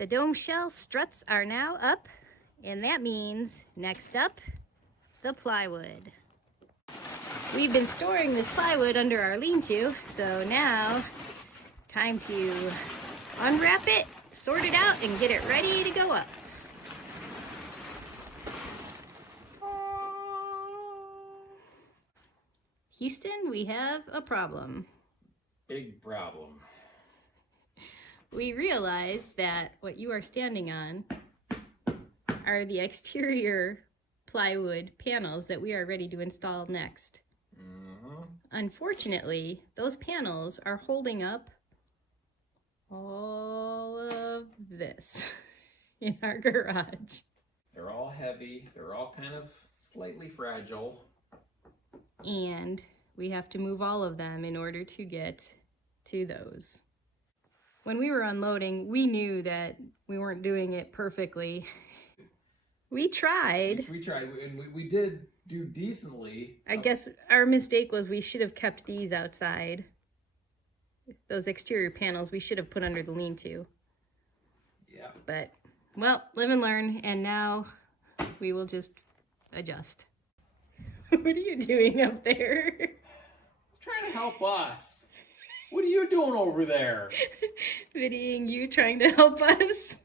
The dome shell struts are now up, and that means next up, the plywood. We've been storing this plywood under our lean-to, so now time to unwrap it, sort it out, and get it ready to go up. Houston, we have a problem. Big problem. We realized that what you are standing on are the exterior plywood panels that we are ready to install next. Unfortunately, those panels are holding up all of this in our garage. They're all heavy, they're all kind of slightly fragile. And we have to move all of them in order to get to those. When we were unloading, we knew that we weren't doing it perfectly. We tried. We tried, and we did do decently. I guess our mistake was we should have kept these outside. Those exterior panels we should have put under the lean-to. Yeah. But, well, live and learn, and now we will just adjust. What are you doing up there? Trying to help us. What are you doing over there? Videoing you trying to help us.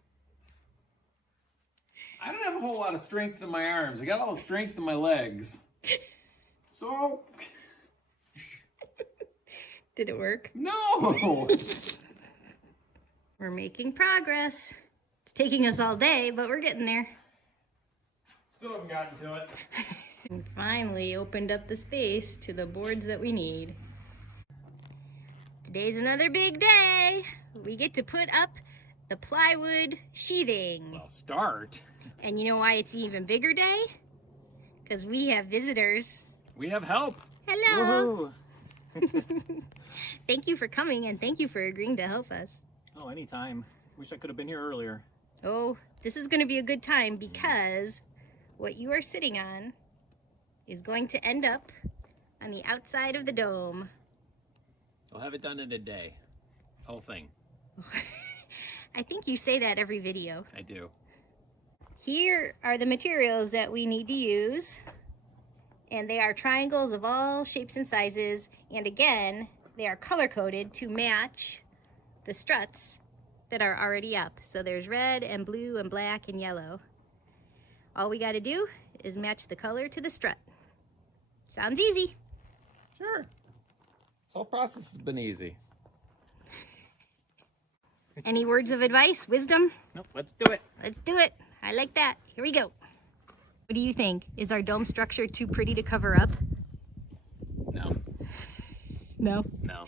I don't have a whole lot of strength in my arms. I got all the strength in my legs. So... Did it work? No! We're making progress. It's taking us all day, but we're getting there. Still haven't gotten to it. And finally opened up the space to the boards that we need. Today's another big day. We get to put up the plywood sheathing. Well, start. And you know why it's an even bigger day? Because we have visitors. We have help. Hello. Thank you for coming, and thank you for agreeing to help us. Oh, anytime. Wish I could have been here earlier. Oh, this is going to be a good time because what you are sitting on is going to end up on the outside of the dome. I'll have it done in a day. Whole thing. I think you say that every video. I do. Here are the materials that we need to use. And they are triangles of all shapes and sizes. And again, they are color-coded to match the struts that are already up. So there's red and blue and black and yellow. All we got to do is match the color to the strut. Sounds easy. Sure. This whole process has been easy. Any words of advice, wisdom? Nope, let's do it. Let's do it. I like that. Here we go. What do you think? Is our dome structure too pretty to cover up? No. No? No.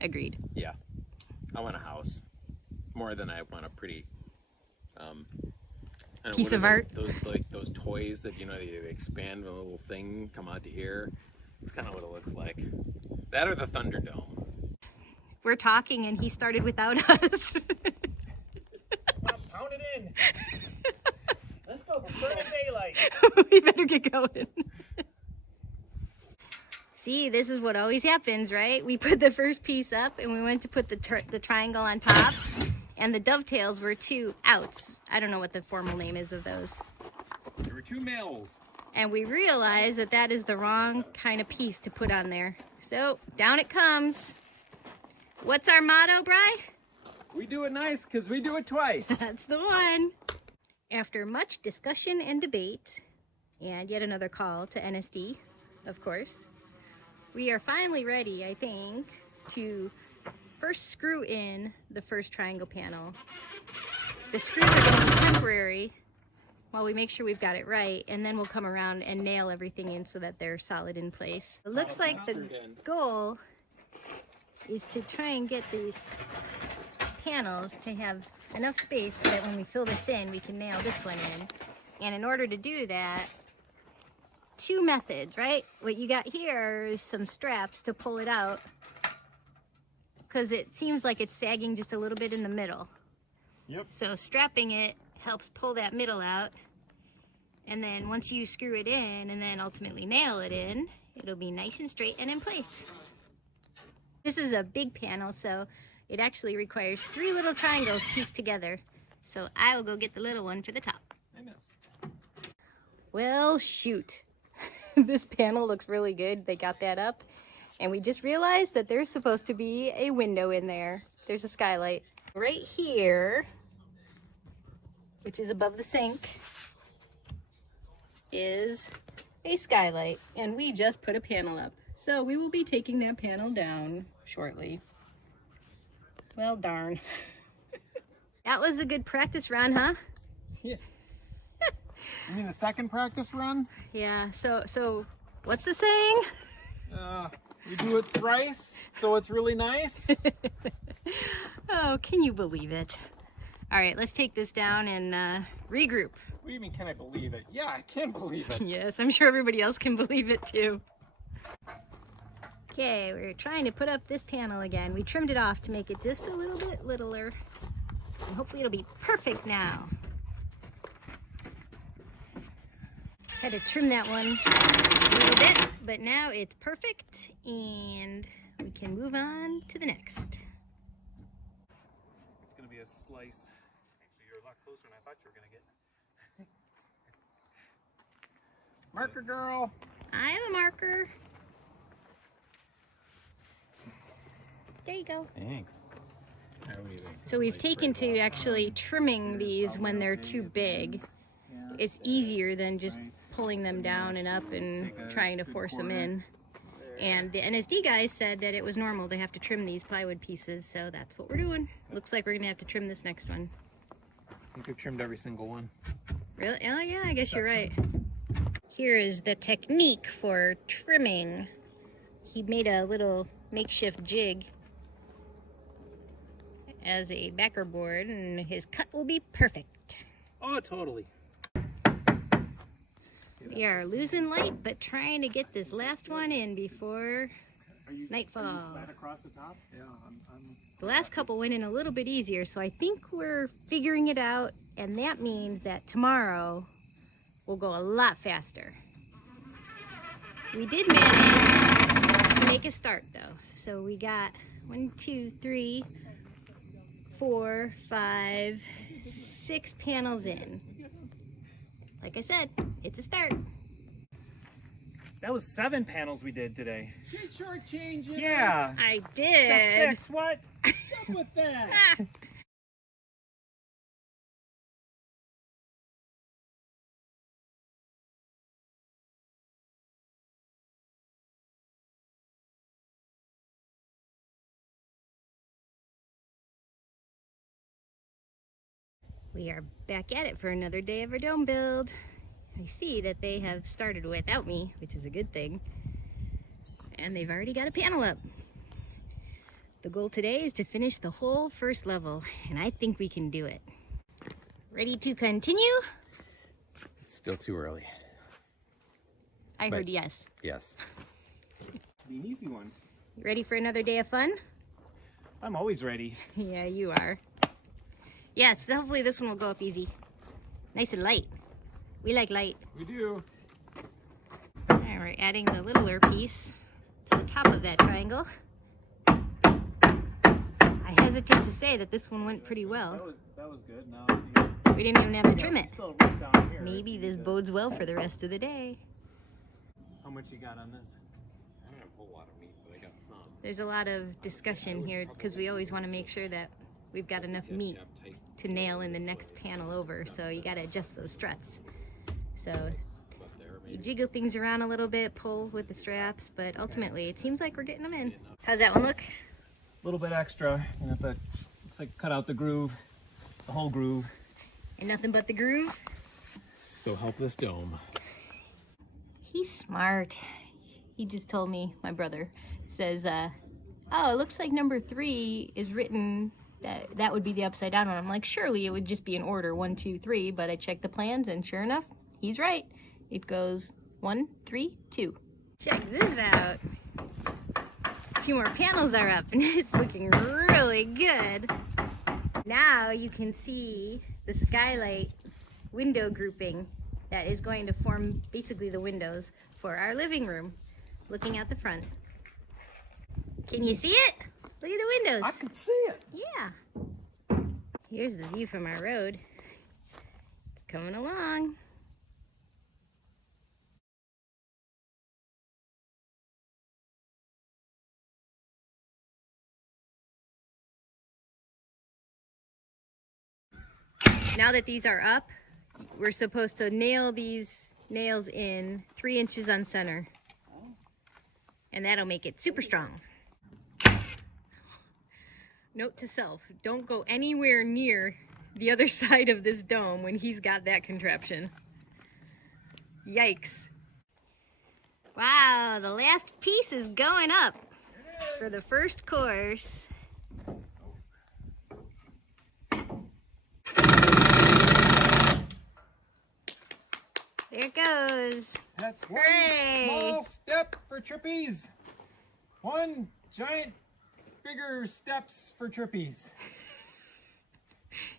Agreed. Yeah. I want a house. More than I want a pretty I don't know, Piece what are of art? Those toys that, you know, they expand a little thing, come out to here. It's kind of what it looks like. That or the Thunderdome. We're talking and he started without us. Come on, pound it in. Let's go for burning daylight. We better get going. See, this is what always happens, right? We put the first piece up and we went to put the triangle on top, and the dovetails were two outs. I don't know what the formal name is of those. There were two males. And we realized that that is the wrong kind of piece to put on there. So down it comes. What's our motto, Bri? We do it nice because we do it twice. That's the one. After much discussion and debate, and yet another call to NSD, of course, we are finally ready, I think, to first screw in the first triangle panel. The screws are going to be temporary while we make sure we've got it right, and then we'll come around and nail everything in so that they're solid in place. It looks like the goal is to try and get these panels to have enough space so that when we fill this in, we can nail this one in. And in order to do that, two methods, right? What you got here is some straps to pull it out because it seems like it's sagging just a little bit in the middle. Yep. So strapping it helps pull that middle out. And then once you screw it in and then ultimately nail it in, it'll be nice and straight and in place. This is a big panel, so it actually requires 3 little triangles pieced together. So I will go get the little one for the top. I missed. Well, shoot. This panel looks really good. They got that up. And we just realized that there's supposed to be a window in there. There's a skylight. Right here, which is above the sink, is a skylight. And we just put a panel up. So we will be taking that panel down shortly. Well, darn. That was a good practice run, huh? Yeah. You mean the second practice run? Yeah, so what's the saying? We do it thrice, so it's really nice. Oh, can you believe it? All right, let's take this down and regroup. What do you mean, can I believe it? Yeah, I can believe it. Yes, I'm sure everybody else can believe it too. Okay, we're trying to put up this panel again. We trimmed it off to make it just a little bit littler. And hopefully it'll be perfect now. Had to trim that one a little bit, but now it's perfect and we can move on to the next. It's gonna be a slice. Actually, you're a lot closer than I thought you were gonna get. Marker girl. I have a marker. There you go. Thanks. So we've taken to actually trimming these when they're too big. It's easier than just pulling them down and up and trying to force them in. And the NSD guys said that it was normal to have to trim these plywood pieces, so that's what we're doing. Looks like we're gonna have to trim this next one. I think we've trimmed every single one. Really? Oh yeah, I guess you're right. Here is the technique for trimming. He made a little makeshift jig as a backer board, and his cut will be perfect. Oh, totally. We are losing light, but trying to get this last one in before nightfall. Are you flat across the top? Yeah, I'm... The last couple went in a little bit easier, so I think we're figuring it out, and that means that tomorrow will go a lot faster. We did manage to make a start though. So we got 1, 2, 3, 4, 5, 6 panels in. Like I said, it's a start. That was 7 panels we did today. She shortchanged it. Yeah. I did. Just 6, what? Up with that. We are back at it for another day of our dome build. I see that they have started without me, which is a good thing. And they've already got a panel up. The goal today is to finish the whole first level, and I think we can do it. Ready to continue? It's still too early. I heard yes. Yes. Be an easy one. You ready for another day of fun? I'm always ready. Yeah, you are. Yes, hopefully this one will go up easy. Nice and light. We like light. We do. And we're adding the littler piece to the top of that triangle. I hesitate to say that this one went pretty well. That was good. Now We didn't even have to trim it. still work down here. Maybe this bodes well for the rest of the day. How much you got on this? I don't have a whole lot of meat, but I got some. There's a lot of discussion here because we always want to make sure that we've got enough meat Tight. to nail in the next panel over, so you got to adjust those struts. So But there, you maybe. jiggle things around a little bit, pull with the straps, but ultimately it seems like we're getting them in. How's that one look? A little bit extra. You have to, looks like cut out the groove, the whole groove. And nothing but the groove? So help this dome. He's smart. He just told me, my brother, says, oh, it looks like number 3 is written, that would be the upside down one. I'm like, surely it would just be in order 1, 2, 3, but I checked the plans and sure enough, he's right. It goes 1, 3, 2. Check this out. A few more panels are up and it's looking really good. Now you can see the skylight window grouping that is going to form basically the windows for our living room, looking out the front. Can you see it? Look at the windows. I can see it. Yeah. Here's the view from our road. It's coming along. Now that these are up, we're supposed to nail these nails in 3 inches on center. And that'll make it super strong. Note to self, don't go anywhere near the other side of this dome when he's got that contraption. Yikes. Wow, the last piece is going up for the first course. There it goes. That's one Hooray! small step for trippies. One giant, bigger steps for trippies.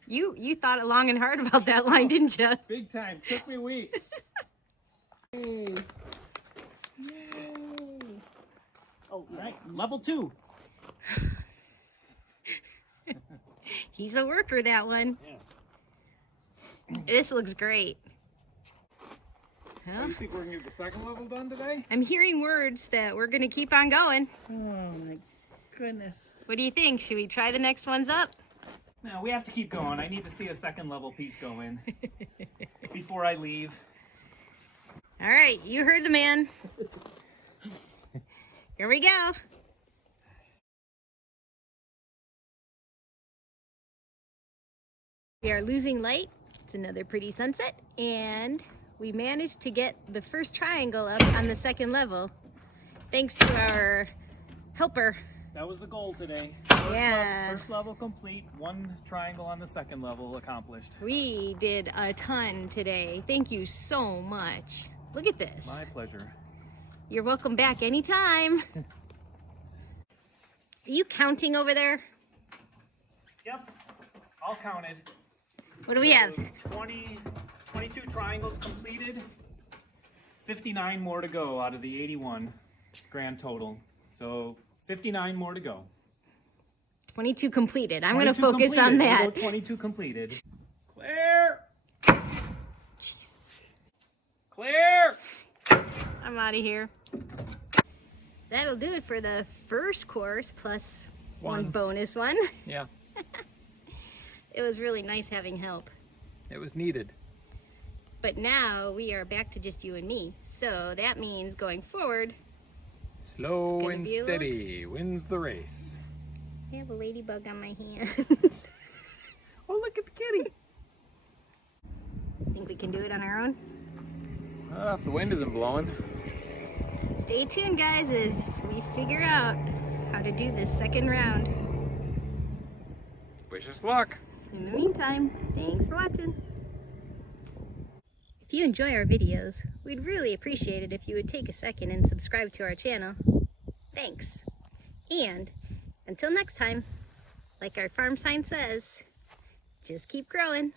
You thought long and hard about that line, didn't you? Big time. Took me weeks. Yay. Oh, right. Level 2. He's a worker, that one. Yeah. This looks great. Do Huh? you think we're gonna get the second level done today? I'm hearing words that we're gonna keep on going. Oh my goodness. What do you think? Should we try the next ones up? No, we have to keep going. I need to see a second level piece go in before I leave. All right, you heard the man. Here we go. We are losing light. It's another pretty sunset, and we managed to get the first triangle up on the second level, thanks to our helper. That was the goal today. Yeah. First level complete, 1 triangle on the second level accomplished. We did a ton today. Thank you so much. Look at this. My pleasure. You're welcome back anytime. Are you counting over there? Yep, all counted. What do we have? 22 triangles completed, 59 more to go out of the 81 grand total. So 59 more to go. 22 completed. I'm going to 22 focus on completed. that. We'll go 22 completed. Clear! Clear! I'm out of here. That'll do it for the first course plus one bonus one. Yeah, It was really nice having help. it was needed. But now we are back to just you and me. So that means going forward, Slow gonna and be a steady wins the race. I have a ladybug on my hand. Oh, look at the kitty. Think we can do it on our own? If the wind isn't blowing. Stay tuned, guys, as we figure out how to do this second round. Wish us luck. In the meantime, thanks for watching. If you enjoy our videos, we'd really appreciate it if you would take a second and subscribe to our channel. Thanks. And until next time, like our farm sign says, just keep growing.